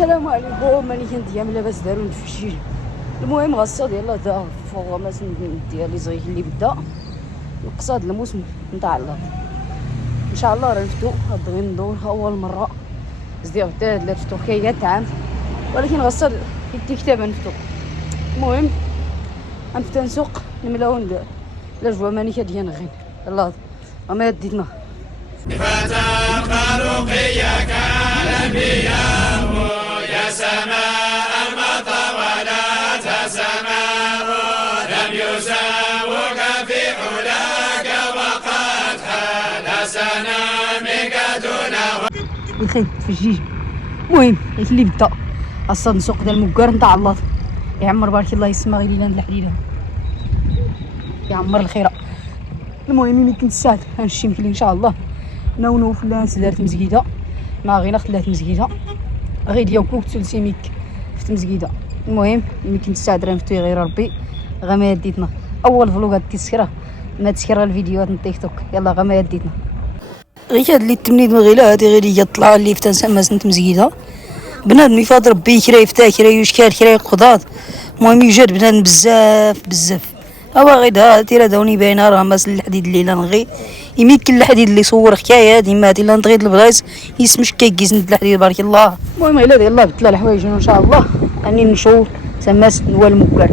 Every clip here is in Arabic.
السلام عليكم. ماني كنديام لاباس دارون في الجيل. المهم غصاد يلا دا فوق مثلا ديالي صغير اللي بدا القصاد الموسم نتاع الله ان شاء الله. راه نفتو غادي ندور اول مره زدي عداد لا فتو كايات عام، ولكن غصاد يدي كتاب نفتو. المهم غنفتو نسوق نملاو لا جوا ماني كديان غين يلا ما يديتنا فتبقى رقيك الأنبياء يا سماء المطر ولا تسماء لم يساوك في علاك وقد حال سنامك دونه الخير في الجيج. المهم اللي بدا اصلا نسوق ديال المكار نتاع الله يعمر بارك الله يسمى غير ليلان الحديده يعمر الخيره. المهم ملي كنت ساعد غنمشي يمكن ان شاء الله ناونو فلانس دارت مزكيده ما غينا خلات مزكيده غير ديال كوك ثلثي ميك في مزكيده. المهم ملي كنت ساعد راه نفتوي غير ربي غا ما يديتنا اول فلوق هاد التسكيره ما تسكيره الفيديوهات نتيك توك يلا غا ما يديتنا غير هاد اللي التمنيد من غير هادي غير هي طلع اللي في تنسمى سنت مزكيده بنادم يفاض ربي كرا يفتح كرا يشكال كرا يقضات. المهم يوجد بنادم بزاف هو غير هادي راه داوني باينه راه ماس الحديد الليله نغي يمكن الحديد اللي صور حكايه ديما هادي لا نغيد البلايص يسمش كيكيز ند الحديد بارك الله. المهم غير يلاه بدلا الحوايج ان شاء الله اني نشوف تماس نوا المكر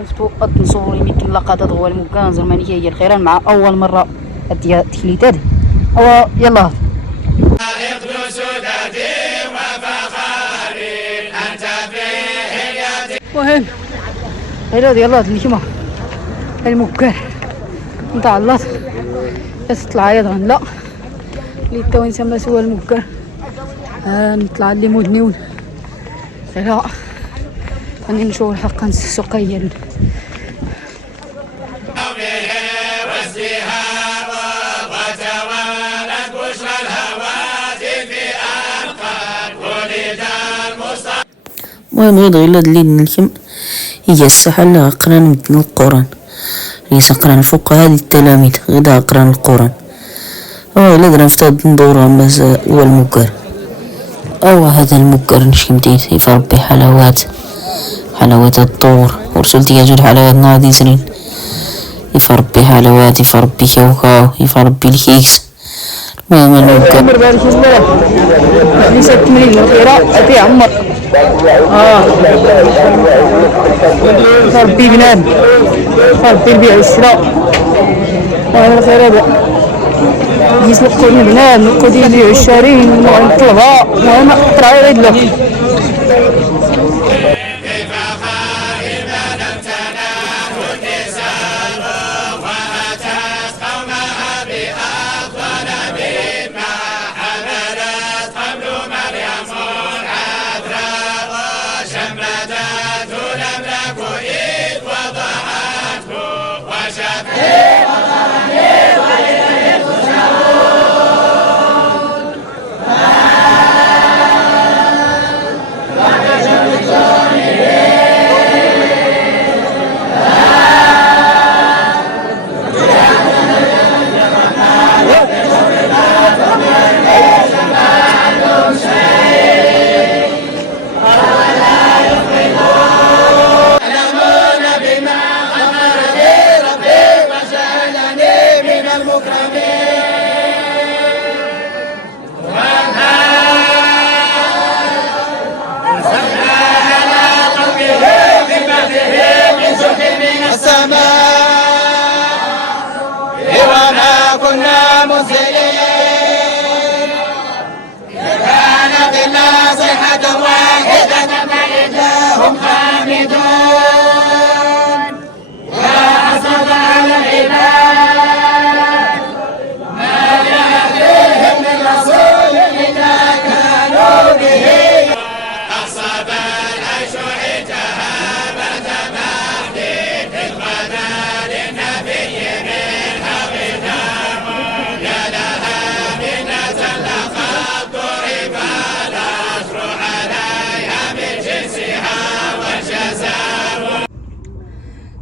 نفتو قد نصور يمكن لقطات غوا المكر نزر ماني هي الخيران مع اول مره هادي التكليتات هو يلا المهم غير يلا الكلمه المكر نتاع الله تطلع يضغن لا اللي تو نسمى سوا المكر نطلع اللي مدنيون لا اني نشوف الحق نسوقيا المهم غير اللي نلكم هي الساحة اللي غقران متن القرآن اللي سقران الفوق هذه التلاميذ غدا قران القرآن أو إلا درا نفترض ندورها ماس هو المكر أو هذا المكر نشكمتيت يفربي حلاوات الطور ورسلتي يجود حلاوات ناضي سنين يفربي حلاوات يفربي كاوكاو يفربي الكيكس. المهم المكر بارك الله ليس تمرين القراءة أتي عمر فربي بنادم فربي البيع والشراء وهذا الخير هذا جيس نقودي بنادم نقودي يبيع الشارين ونطلبها المهم طرعي غير له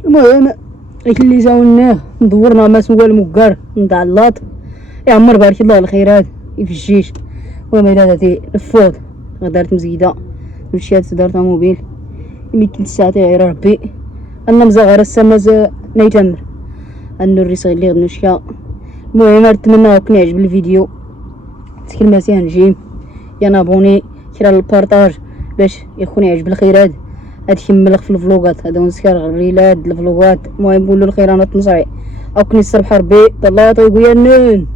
المهم اللي ساوناه ندورنا ما سوى المكار نتاع اللاط يعمر بارك الله الخيرات في الجيش وما الى ذاتي الفوض غدارت مزيده كلشي هاد دار موبيل يمكن ساعتي غير ربي انا مزغر السماز نيتمر انو الريس اللي غنشيا. المهم نتمنى يكون عجب الفيديو تكلماتي نجيم يا نابوني كرا البارطاج باش يكون يعجب الخيرات. هادشي ملخ في الفلوقات هذا ونسكر غريلات الفلوقات. المهم نقولوا الخيرانات مصري او كني الصبح ربي الله يطيب ويا النون.